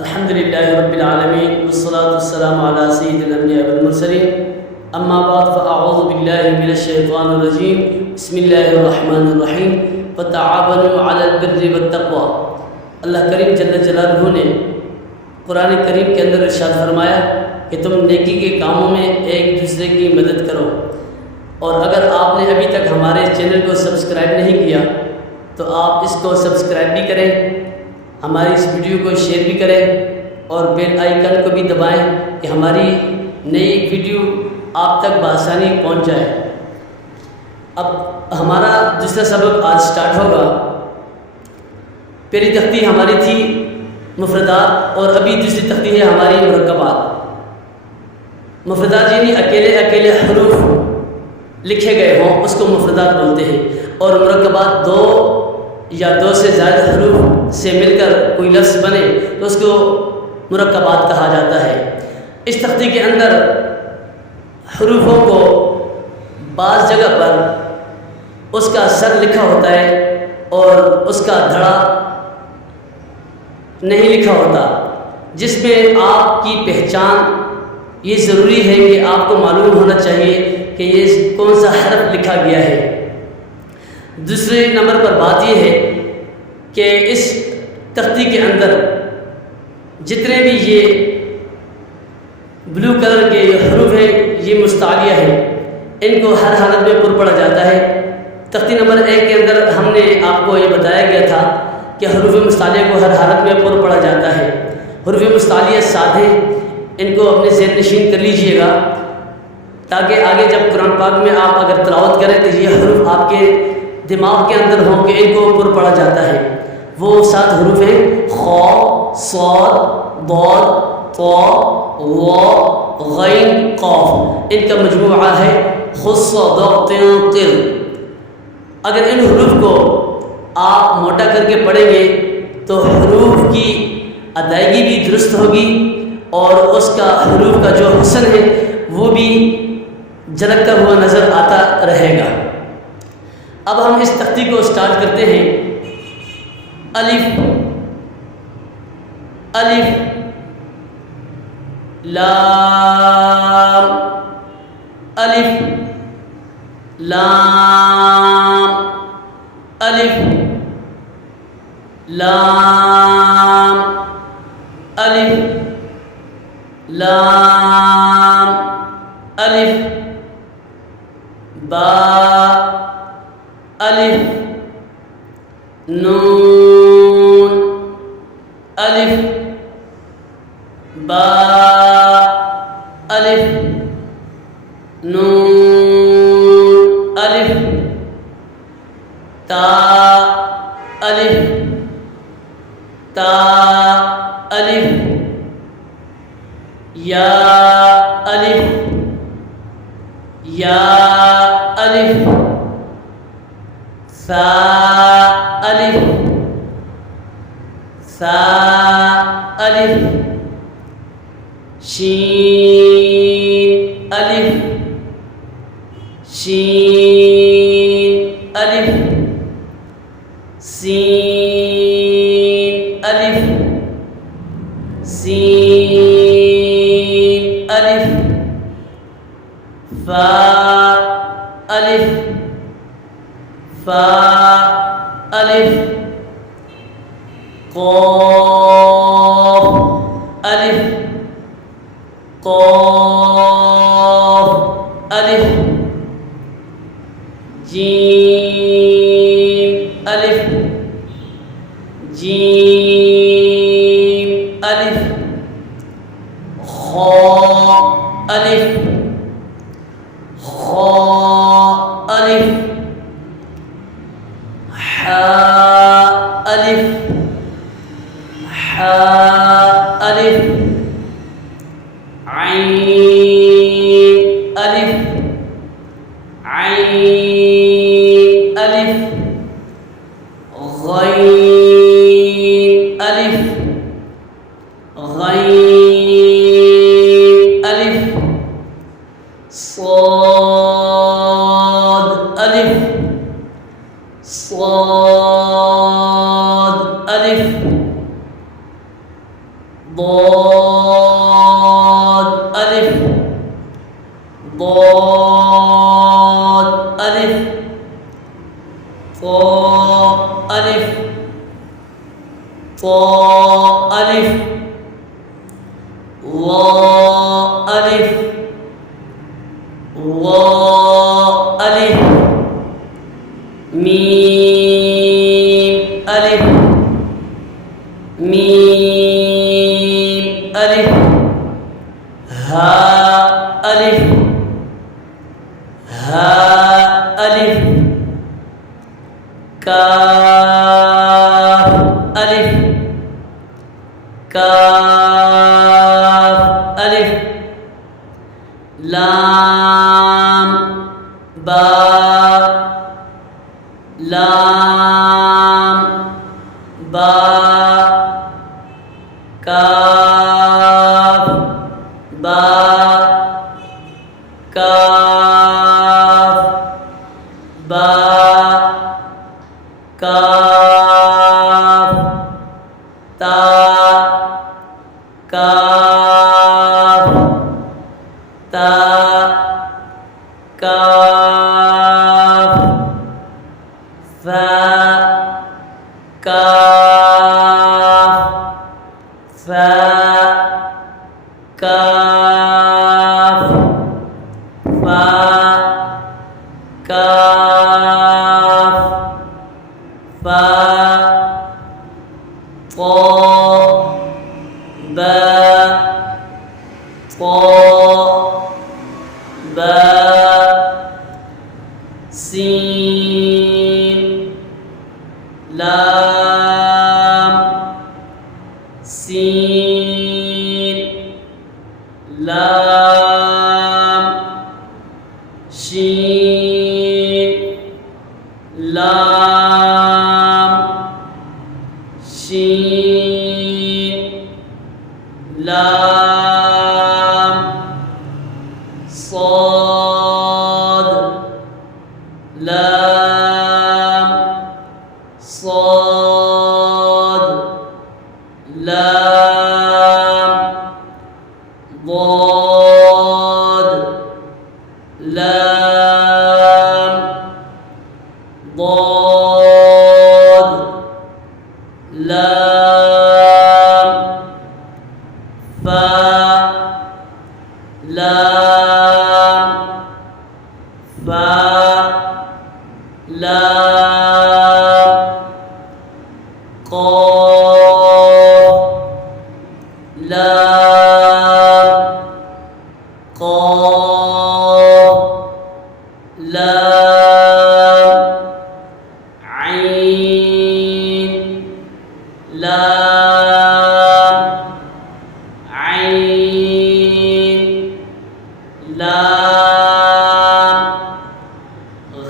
अल्हम्दुलिल्लाहि रब्बिल आलमीन वस्सलातु वस्सलामु अला सय्यिदिल अंबिया वल मुरसलीन अम्मा बाद फ़अऊज़ु बिल्लाहि मिनश शैतानिर रजीम बिस्मिल्लाहिर रहमानिर रहीम वतआवनु अलल बिर्रि वत्तक़वा। अल्लाह करीम जल्ल जलालुहु ने कुरान करीम के अंदर इरशाद फरमाया कि तुम नेकी के कामों में एक दूसरे की मदद करो। और अगर आपने अभी तक हमारे चैनल को सब्सक्राइब नहीं किया तो आप इसको सब्सक्राइब भी करें, हमारी इस वीडियो को शेयर भी करें और बेल आइकन को भी दबाएं कि हमारी नई वीडियो आप तक बआसानी पहुंच जाए। अब हमारा दूसरा सबक आज स्टार्ट होगा। पहली तख्ती हमारी थी मुफरदात और अभी दूसरी तख्ती है हमारी मुरक्कबात। मुफरदात यानी अकेले अकेले हरूफ लिखे गए हों उसको मुफरदात बोलते हैं, और मुरक्कबात दो या दो से ज़्यादा हरूफ से मिलकर कोई लफ्ज़ बने तो उसको मुरक्कबात कहा जाता है। इस तख्ती के अंदर हरूफों को बाज़ जगह पर उसका सर लिखा होता है और उसका धड़ा नहीं लिखा होता, जिसमें आपकी पहचान ये ज़रूरी है कि आपको मालूम होना चाहिए कि ये कौन सा हर्फ लिखा गया है। दूसरे नंबर पर बात यह है कि इस तख्ती के अंदर जितने भी ये ब्लू कलर के हरूफ हैं ये मुस्तालिया हैं, इनको हर हालत में पुर पढ़ा जाता है। तख्ती नंबर 1 के अंदर हमने आपको ये बताया गया था कि हरूफ मुस्तालिया को हर हालत में पुर पढ़ा जाता है। हरूफ मुस्तालिया साधे, इनको अपने ज़हन नशीन कर लीजिएगा ताकि आगे जब कुरान पाक में आप अगर तिलावत करें तो ये हरूफ आपके दिमाग के अंदर हो कि इनको पुर पढ़ा जाता है। वो 7 हरूफ हैं खौ, सौद, दौद, तो, वो, गैन, कौफ। इनका मजमूआ है खुस्सदतिल। अगर इन हरूफ को आप मोटा करके पढ़ेंगे तो हरूफ की अदायगी भी दुरुस्त होगी और उसका हरूफ का जो हुस्न है वो भी झलकता हुआ नज़र आता रहेगा। अब हम इस तख्ती को स्टार्ट करते हैं। अलिफ अलिफ लाम अलिफ लाम अलिफ लाम अलिफ लाम अलिफ बा अलिफ नून अलिफ बा अलिफ नून अलिफ ता अलिफ ता अलिफ या अलिफ या अलिफ सा अलिफ सा अलिफ शीन अलिफ शीन अलिफ सीन अलिफ सीन अलिफ फा अलिफ फा अलिफ क़ाफ़ अलिफ क़ाफ़ अलिफ जीम अलिफ जीम अलिफ खा अलिफ खा अलिफ हा अलिफ हा अलिफ ऐन अलिफ ऐन अलिफ गैन अलिफ गैन अलिफ صاد ألف صاد ألف ضاد ألف ضاد ألف طاء ألف طاء ألف ظاء ألف ظاء ألف ميم ألف ميم ألف هاء ألف هاء ألف كاف ألف كاف ألف لام باء لام باء كاف باء كاف باء كاف تاء كاف تاء كاف ثاء كاف ثاء كاف فاء كاف فاء طاء باء طاء باء سين لام سين لام شين لام شين لام صاد لام صاد لام ضاد لام ضاد لام فاء لام فاء لام قاف لام قاف لام عين لام عين لام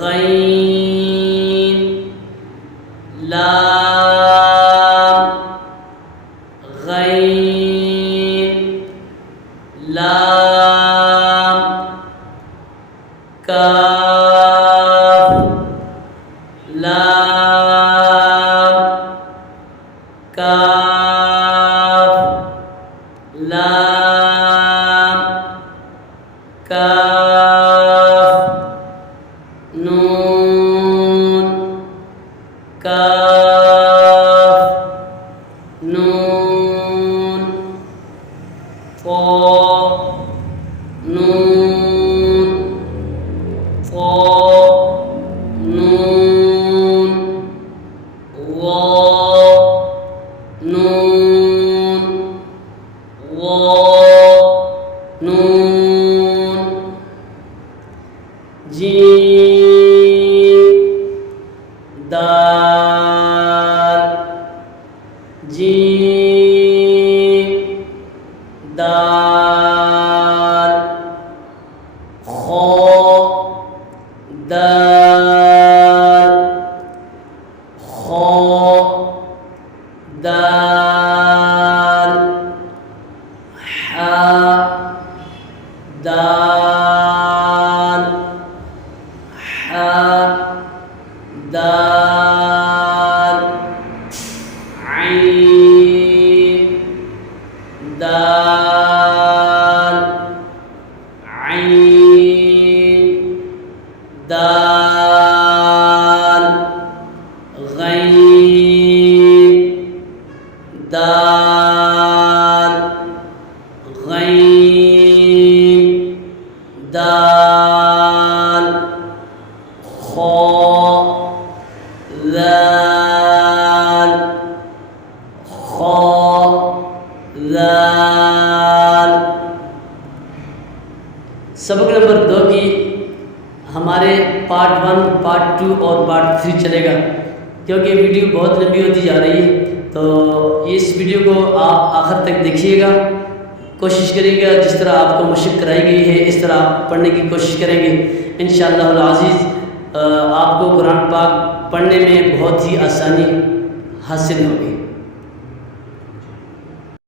غين لام غين لام كاف لام كاف لام كاف نون كاف نون طاء نون طاء نون ظاء نون ظاء نون جيم دال جيم دال दाल, आइन, दाल, गैन, दाल, गैन, दाल, खा, दाल, खा, दाल। सबक नंबर 2 की हमारे पार्ट 1, पार्ट 2 और पार्ट 3 चलेगा, क्योंकि वीडियो बहुत लंबी होती जा रही है। तो इस वीडियो को आप आखिर तक देखिएगा, कोशिश करिएगा जिस तरह आपको मशक़ कराई गई है इस तरह आप पढ़ने की कोशिश करेंगे। इंशाअल्लाह अज़ीज़ आपको कुरान पाक पढ़ने में बहुत ही आसानी हासिल होगी।